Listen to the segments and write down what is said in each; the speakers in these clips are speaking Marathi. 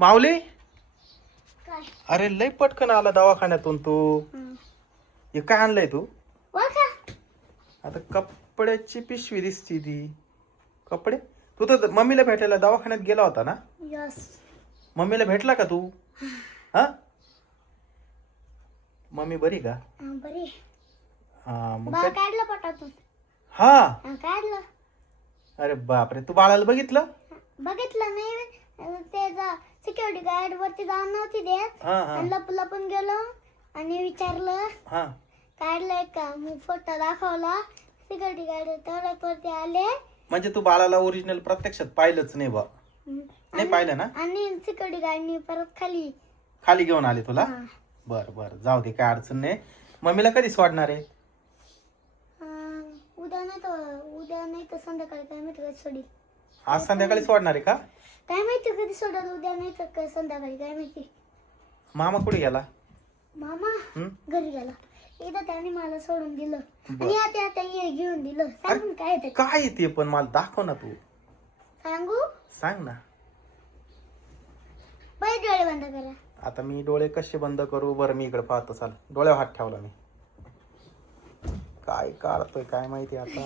माऊली, काय अरे लय पटकन आला दवाखान्यातून तू. हे काय आणलंय तू? का आता कपड्याची पिशवी दिसती ती. कपडे? तू तर मम्मीला भेटायला दवाखान्यात गेला होता ना? यस मम्मीला भेटला का तू? हा, मम्मी बरी का? बरी हा मग बा काढलं पटातून हा. काढलं अरे बापरे, तू बाळाला बघितलं? बघितलं नाही त्याचा सिक्युरिटी गार्ड वरती जाऊन नव्हती देत हा हा लपून गेलो आणि विचारलं हा. काढलंय का मग फोटो दाखवला सिक्युरिटी गार्ड तेवढ्यात वरती आले म्हणजे तू बाळाला ओरिजिनल प्रत्यक्षात पाहिलंच नाही बा? नाही पाहिलं ना? आणि सिक्युरिटी गार्डनी परत खाली खाली घेऊन आले तुला? हा. बर बर, जाऊ दे, काय अडचण नाही. मम्मीला कधी सोडणार आहे? उद्या नाही तर संध्याकाळी काय माहिती कधी सोडील आज संध्याकाळी सोडणार आहे का? काय माहिती कधी सोडत उद्या नाही तर संध्याकाळी काय माहिती. मामा कुठे गेला? मामा हं? घरी गेला एकदा त्याने मला सोडून दिलं बर. आणि आता ये घेऊन दिलं सांगून काय ते काय ते पण मला दाखव ना तू. सांगू सांग ना. बाई डोळे बंद करा. आता मी डोळे कसे बंद करू? बरं मी इकडे पाहतो. चाल, डोळ्यावर हात ठेवला मी. काय काढतोय काय माहिती आता.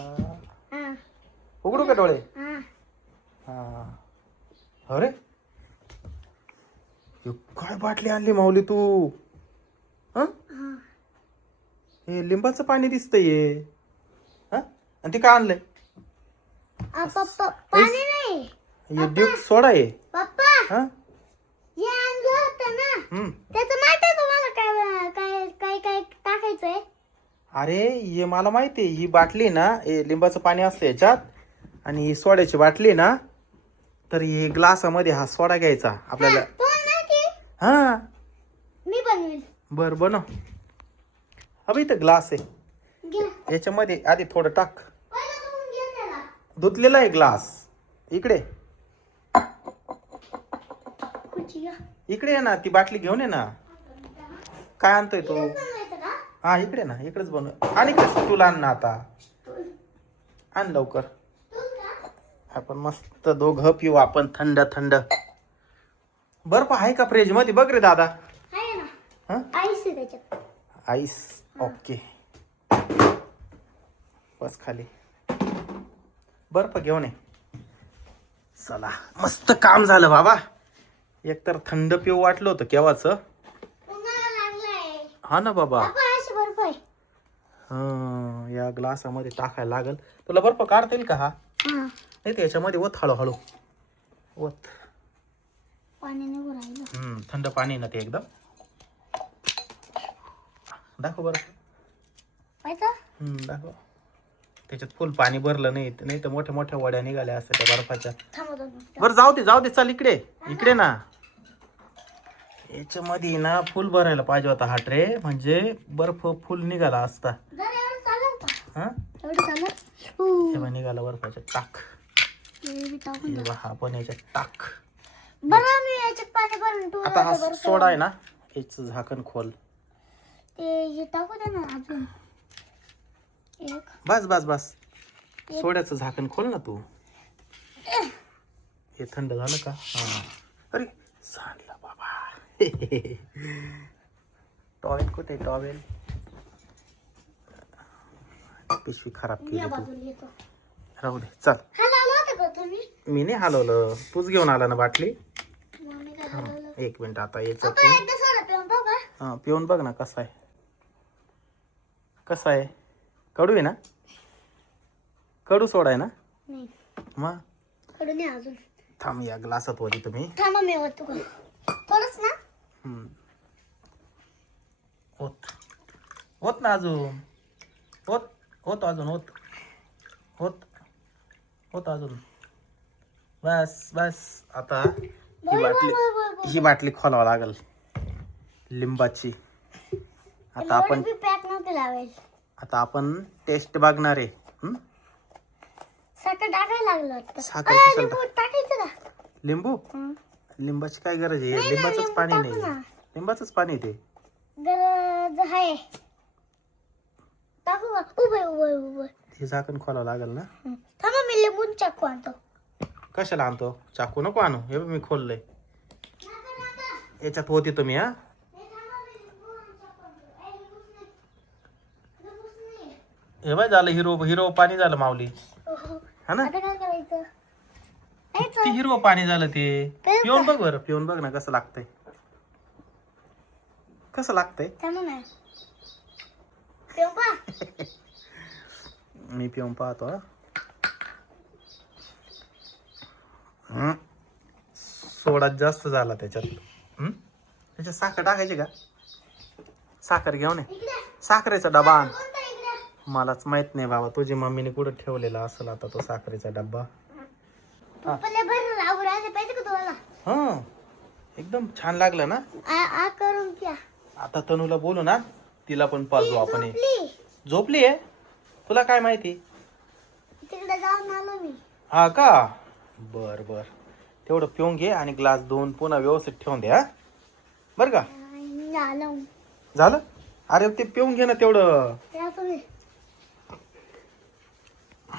हा उघडू का डोळे? हा हा. अरे हे काय बाटली आणली माऊली तू? हं? हा हे लिंबाचं पाणी दिसतंय. हं? आणि ते काय आणलंय? पप्पा पाणी नाही हे ड्यूक सोडा आहे. पप्पा हं? हे आणलं होतं ना हं. त्याचं माहिती आहे तुम्हाला काय काय काय काय टाकायचंय. अरे हे मला माहिती आहे. ही बाटली ना, हे लिंबाचं पाणी असतं याच्यात, आणि ही सोड्याची बाटली ना, तर ही ग्लासामध्ये हा सोडा घ्यायचा आपल्याला. तुम्हाला माहिती हा मी बनवेल. बर बनव. अबे इथं ग्लास आहे, घ्या याच्यामध्ये आधी थोडं टाक. पहिलं तुम्ही घ्या त्याला धुतलेला आहे ग्लास. इकडे खुर्ची घ्या. इकडे ये ना, ती बाटली घेऊन ये ना. काय आणतोय तू? बनवायचं का हा इकडे ना, इकडेच बनव. आणि इकडे स्टूल आण ना आता. आण लवकर. आपण मस्त दोघं पिऊ आपण थंड थंड. बर्फ आहे का फ्रीज मध्ये? बघ रे दादा. आहे ना हा, आईस आहे त्याच्यात. आईस. ओके, बस खाली. बर्फ घेऊन ये. चला, मस्त काम झालं बाबा. एकतर थंड पिऊ वाटलं होतं केव्हाच. उन्हाळा लागलाय. हा ना बाबा. बाबा अशी बर्फ आहे. या ग्लासामध्ये टाकायला लागल. तुला बर्फ काढता येईल का हा? हा नाही, याच्यामध्ये ओत हळूहळू ओत. पाणी निघून राहिलं. थंड पाणी ना ते एकदम. दाखव बरं. पाहिजे दाखव. त्याच्यात फुल पाणी भरलं नाही, नाही तर मोठ्या मोठ्या वड्या निघाल्या असत्या त्या बर्फाच्या. थांबा 2 मिनिटं. बरं जाऊ दे चल इकडे. इकडे ना, याच्यामध्ये ना फुल भरायला पाहिजे होता हा ट्रे, म्हणजे बर्फ फुल निघाला असता. जरा एवढं चालेल का? हा, एवढं चालेल. हे बघ निघाला बर्फाच्या. टाक. हे बी टाकून हे द्या. बघ, हा पण याच्यात टाक. बरं मी याच्यात पाणी भरून ठेवलं आता हा होतं बरं. सोडा आहे ना, याचं झाकण खोल. ते हे टाकू दे ना अजून एक. बस सोड्याचं झाकण खोल ना तू. हे थंड झालं का? हा. अरे सांडलं बाबा. टॉवेल कुठे? टॉवेल पिशवी खराब केली या तू. बाजूला येतो. राहू दे चल. हलवलं होतं का तुम्ही? मी नाही हलवलं, तूच घेऊन आला ना बाटली. मम्मी काय हलवलं? एक मिनिट, आता याचं पप्पा एकदा सोडा पिऊन पाहू का? हा पिऊन बघ ना कसा आहे. कसा आहे? कडू आहे ना? कडू सोडा आहे ना? नाही मग कडू नाही अजून. थांब, या ग्लासात होती तुम्ही. थांबा मी होतो का थोडंच ना. होत ना अजून. होत अजून. होत अजून. बस आता ही बाटली खोलावं लागल लिंबाची. आता आपण पॅक नव्हते लावेल. आता आपण टेस्ट बघणार आहे. साखर टाकायला लागलं होतं. साखर कशाला लिंबू टाकायचं का? लिंबू? लिंबाची काय गरज आहे? लिंबाचंच लिंबू पाणी टाकू नाही. ना. लिंबाचंच पाणी ते. गरज आहे. टाकू का? उभं. हे झाकण खोलावं लागल ना. थांबा मी लिंबून चाकू आणतो. कशाला आणतो? चाकू नको आणू. हे बघ मी खोललंय. याच्यात होते तुम्ही हा. हे बाय झालं हिरो हिरो पाणी झालं माऊली हा ना. आता काय करायचं? किती हिरो पाणी झालं ते. पिऊन बघ बरं, पिऊन बघ ना कसं लागतंय. कसं लागतंय थांब ना. पिऊ पा. मी पिऊन पाहतो हा. हम्म. सोडा जास्त झाला त्याच्यात. त्याच्यात साखर टाकायची का? साखर घेऊन ये. इकडे साखरेचा डबा आण. कोणता इकडे? मलाच माहित नाही बाबा, तुझी मम्मीने कुठं ठेवलेला असेल आता तो साखरेचा डब्बा. पप्पाला भरून आवड आहे पाहिजे का तुम्हाला? हा एकदम छान लागलं ना. आ करून घ्या. आता तनूला बोलू ना, तिला पण पाजू आपण हे. झोपली. झोपली आहे? तुला काय माहिती? तिकडे जाऊन आलो मी. हा का. बर बर, तेवढं पिऊन घे आणि ग्लास धुवून पुन्हा व्यवस्थित ठेवून दे हा. बर का. आलो. झालं. अरे ते पिऊन घे ना तेवढं. त्या तुम्ही